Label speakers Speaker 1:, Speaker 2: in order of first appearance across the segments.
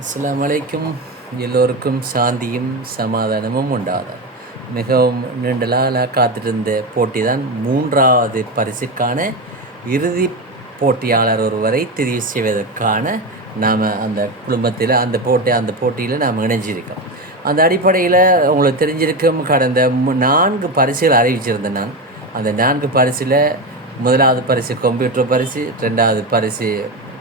Speaker 1: அஸ்ஸலாமு அலைக்கும் எல்லோருக்கும் சாந்தியும் சமாதானமும் உண்டாத மிகவும் நீண்ட நாளாக காத்திருந்த போட்டி தான் மூன்றாவது பரிசுக்கான இறுதி போட்டியாளர் ஒருவரை தெரிவு செய்வதற்கான நாம் அந்த குடும்பத்தில் அந்த போட்டி அந்த போட்டியில் நாம் இணைஞ்சிருக்கோம் அந்த அடிப்படையில் உங்களுக்கு தெரிஞ்சிருக்கும் கடந்த மு- நான்கு பரிசுகள் அறிவிச்சிருந்தேன் நான். அந்த நான்கு பரிசில் முதலாவது பரிசு கம்ப்யூட்டர் பரிசு ரெண்டாவது பரிசு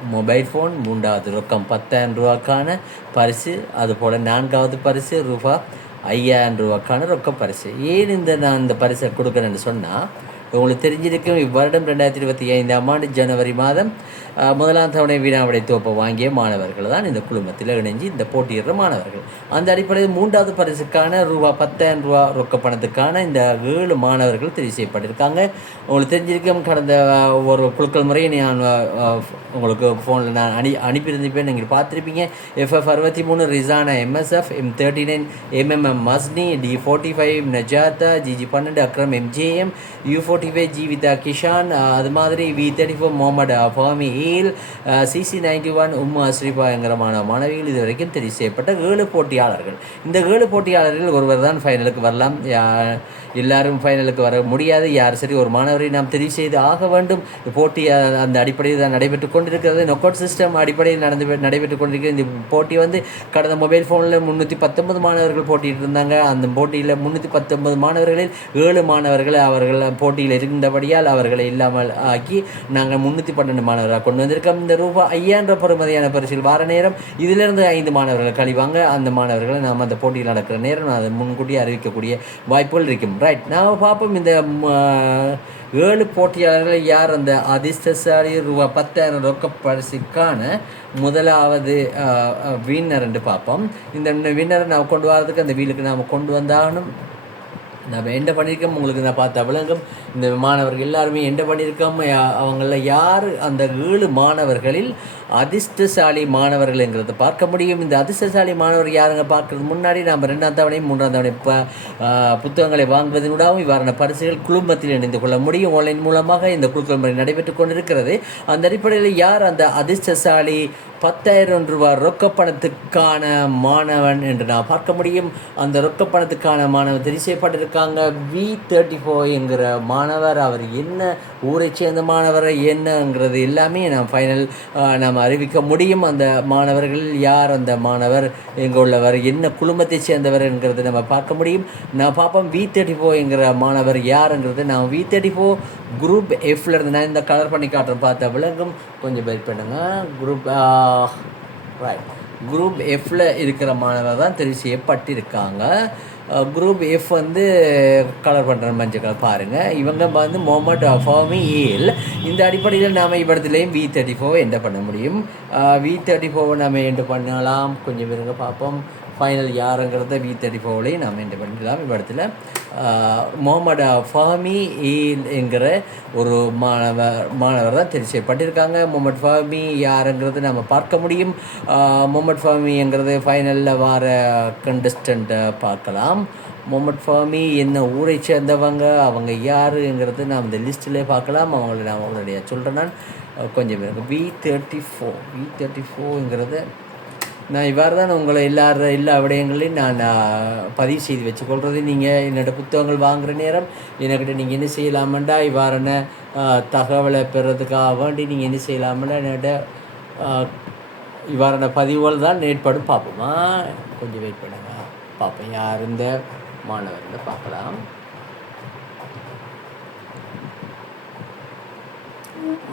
Speaker 1: மொபைல் ஃபோன் மூன்றாவது ரொக்கம் பத்தாயிரம் ரூபாய்க்கான பரிசு அதுபோல் நான்காவது பரிசு ரூபா ஐயாயிரம் ரூபாய்க்கான ரொக்க பரிசு. ஏன் இந்த நான் இந்த பரிசை கொடுக்குறேன்னு சொன்னால் உங்களுக்கு தெரிஞ்சிருக்கும் இவ்வருடம் ரெண்டாயிரத்தி இருபத்தி ஐந்தாம் ஆண்டு ஜனவரி மாதம் முதலாம் தவணை வீணாவிடை தோப்பை வாங்கிய மாணவர்கள் தான் இந்த குழுமத்தில் இணைஞ்சு இந்த போட்டியிடுற மாணவர்கள். அந்த அடிப்படையில் மூன்றாவது பரிசுக்கான ரூபா பத்தாயிரம் ரூபா ரொக்க பணத்துக்கான இந்த ஏழு மாணவர்கள் தெரிவு செய்யப்பட்டிருக்காங்க. உங்களுக்கு தெரிஞ்சிருக்கும் கடந்த ஒரு குழுக்கள் முறையை நான் உங்களுக்கு ஃபோனில் நான் அனு அனுப்பியிருந்திருப்பேன். நீங்கள் பார்த்துருப்பீங்க. எஃப்எஃப் அறுபத்தி மூணு Rizana MSF M thirty nine MMM Masni D forty five Najatha GG பன்னெண்டு Akram MJM U four forty five Jeevitha Kishan அது மாதிரி V thirty four Mohammed Fahmi eel CC ninety one Ummu Asrifa மாணவிகள் இது வரைக்கும் தெரிவு செய்யப்பட்ட ஏழு போட்டியாளர்கள். இந்த ஏழு போட்டியாளர்கள் ஒருவர் தான் ஃபைனலுக்கு வரலாம். எல்லாரும் ஃபைனலுக்கு வர முடியாது. யார் சரி ஒரு மாணவரை நாம் தெரிவு செய்து ஆக வேண்டும். போட்டி அந்த அடிப்படையில் தான் நடைபெற்று கொண்டிருக்கிறது. நொக்கோட் சிஸ்டம் அடிப்படையில் நடந்து நடைபெற்று கொண்டிருக்கிறது. இந்த போட்டி வந்து கடந்த மொபைல் ஃபோனில் முந்நூற்றி பத்தொன்பது மாணவர்கள் போட்டிட்டு இருந்தாங்க அந்த போட்டியில் முந்நூற்றி பத்தொன்பது மாணவர்களில் ஏழு மாணவர்கள் அவர்கள் போட்டியில் இருந்தபடியால் அவர்களை இல்லாமல் ஆக்கி நாங்கள் முந்நூற்றி பன்னெண்டு மாணவர்களாக கொண்டு வந்திருக்கோம். இந்த ரூபாய் ஐயாயிரம் பெறுமதியான பரிசில் வார நேரம் இதிலிருந்து ஐந்து மாணவர்கள் கழிவாங்க. அந்த மாணவர்களை நாம் அந்த போட்டியில் நடக்கிற நேரம் அதை முன்கூட்டியே அறிவிக்கக்கூடிய வாய்ப்புகள் இருக்கும். ரைட் நாம் பார்ப்போம் இந்த ஏழு போட்டியாளர்கள் யார் அந்த அதிர்ஷ்டசாலி ரூபா பத்தாயிரம் ரொக்க பரிசுக்கான முதலாவது வின்னர் என்று பார்ப்போம். இந்த வின்னரை நாம் கொண்டு வரதுக்கு அந்த வீலுக்கு நாம் கொண்டு வந்தாகணும். நம்ம என்ன பண்ணியிருக்கோம் உங்களுக்கு நான் பார்த்த விளங்கும் இந்த மாணவர்கள் எல்லாருமே என்ன பண்ணியிருக்கோம் அவங்கள யார் அந்த ஏழு மாணவர்களில் அதிர்ஷ்டசாலி மாணவர்கள்ங்கிறத பார்க்க முடியும். இந்த அதிர்ஷ்டசாலி மாணவர் யாருங்க? பார்க்கறது முன்னாடி நாம் ரெண்டாம் தவணையும் மூன்றாம் தவணை ப புத்தகங்களை வாங்குவதனூடாகவும் இவ்வாறான பரிசுகள் குழுமத்தில் இணைந்து கொள்ள முடியும். ஆன்லைன் மூலமாக இந்த குழுக்கள் முறை நடைபெற்று கொண்டிருக்கிறது. அந்த அடிப்படையில் யார் அந்த அதிர்ஷ்டசாலி பத்தாயிரம் ரூபாய் ரொக்கப்பணத்துக்கான மாணவன் என்று நான் பார்க்க முடியும். அந்த ரொக்க பணத்துக்கான மாணவன் தெரிவு செய்யப்பட்டிருக்காங்க வி தேர்ட்டி ஃபோர் என்கிற மாணவர் அவர் என்ன ஊரை சேர்ந்த மாணவர் என்னங்கிறது எல்லாமே நாம் ஃபைனல் நாம் அறிவிக்க முடியும். அந்த மாணவர்கள் யார் அந்த மாணவர் எங்கே உள்ளவர் என்ன குழுமத்தை சேர்ந்தவர் என்கிறது நம்ம பார்க்க முடியும். நான் பார்ப்போம். வி தேர்ட்டி ஃபோர் என்கிற மாணவர் யாருங்கிறது. நான் வி தேர்ட்டி ஃபோர் குரூப் எஃப்ல இருந்து நான் இந்த கலர் பண்ணி காட்டுறேன் பார்த்த விளங்கும் கொஞ்சம் வெயிட் பண்ணுங்க. குரூப் ரைட் குரூப் எஃப்ல இருக்கிற மாணவர் தான் தெரிவு செய்யப்பட்டிருக்காங்க. குரூப் எஃப் வந்து கலர் பண்ணுற மஞ்சள் கலர் பாருங்கள் இவங்க வந்து மொமெண்ட் ஃபார்மி ஏல் இந்த அடிப்படையில் நாம் இவ்விடத்துலேயும் வி தேர்ட்டி ஃபோர் என்ன பண்ண முடியும். வி தேர்ட்டி ஃபோவை நம்ம என்ன பண்ணலாம். கொஞ்சம் பேருங்க பார்ப்போம். ஃபைனல் யாருங்கிறத வி தேர்ட்டி ஃபோர்லேயும் நாம் என்டர் பண்ணிக்கலாம் இப்படத்தில் முகமது ஃபஹமி என்கிற ஒரு மாணவர் மாணவர் தான் தெரிவு செய்யப்பட்டிருக்காங்க முகமது ஃபஹமி யாருங்கிறது நம்ம பார்க்க முடியும். முகமது ஃபஹமிங்கிறது ஃபைனலில் வர கண்டஸ்டண்ட்டை பார்க்கலாம். முகமது ஃபாமி என்ன ஊரை சேர்ந்தவங்க அவங்க யாருங்கிறது நாம் இந்த லிஸ்ட்டிலே பார்க்கலாம். அவங்கள நான் உடனடியாக சொல்கிறேன் நான் கொஞ்சம் பேருக்கு V thirty four V thirty ஃபோருங்கிறது நான் இவ்வாறு தான் உங்களை எல்லார எல்லா விடயங்களையும் நான் பதிவு செய்து வச்சுக்கொள்கிறது நீங்கள் என்னோட புத்தகங்கள் வாங்குகிற நேரம் என்கிட்ட நீங்கள் என்ன செய்யலாமண்டா? இவ்வாறான தகவலை பெறதுக்காக வேண்டி நீங்கள் என்ன செய்யலாமண்டா? என்னோட இவ்வாறான பதிவுகள் தான் ஏற்படும் பார்ப்போமா? கொஞ்சம் வெயிட் பண்ணுங்க. பார்ப்போம். யார் இந்த மாணவர்கள் பார்க்கலாம்.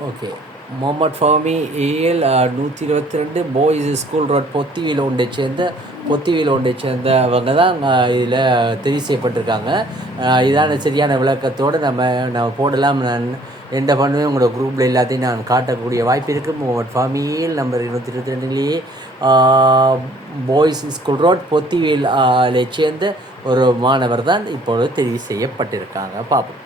Speaker 1: ஓகே முகமது ஃபாமி ஏஎல் நூற்றி இருபத்தி ரெண்டு பாய்ஸ் ஸ்கூல் ரோட் பொத்திவியில் ஒன்றை சேர்ந்த பொத்திவியில் ஒன்றை சேர்ந்தவங்க தான் இதில் தெரிவு செய்யப்பட்டிருக்காங்க. இதான சரியான விளக்கத்தோடு நம்ம நம்ம போடலாம். நான் எந்த பண்ணுவேன்? உங்களோட குரூப்பில் எல்லாத்தையும் நான் காட்டக்கூடிய வாய்ப்பு இருக்குது முகமது ஃபாமியில் நம்பர் இருநூற்றி இருபத்தி ரெண்டுலேயே பாய்ஸ் ஸ்கூல் ரோட் பொத்திவியில் சேர்ந்த ஒரு மாணவர் தான் இப்பொழுது தெரிவு செய்யப்பட்டிருக்காங்க. பார்ப்போம்.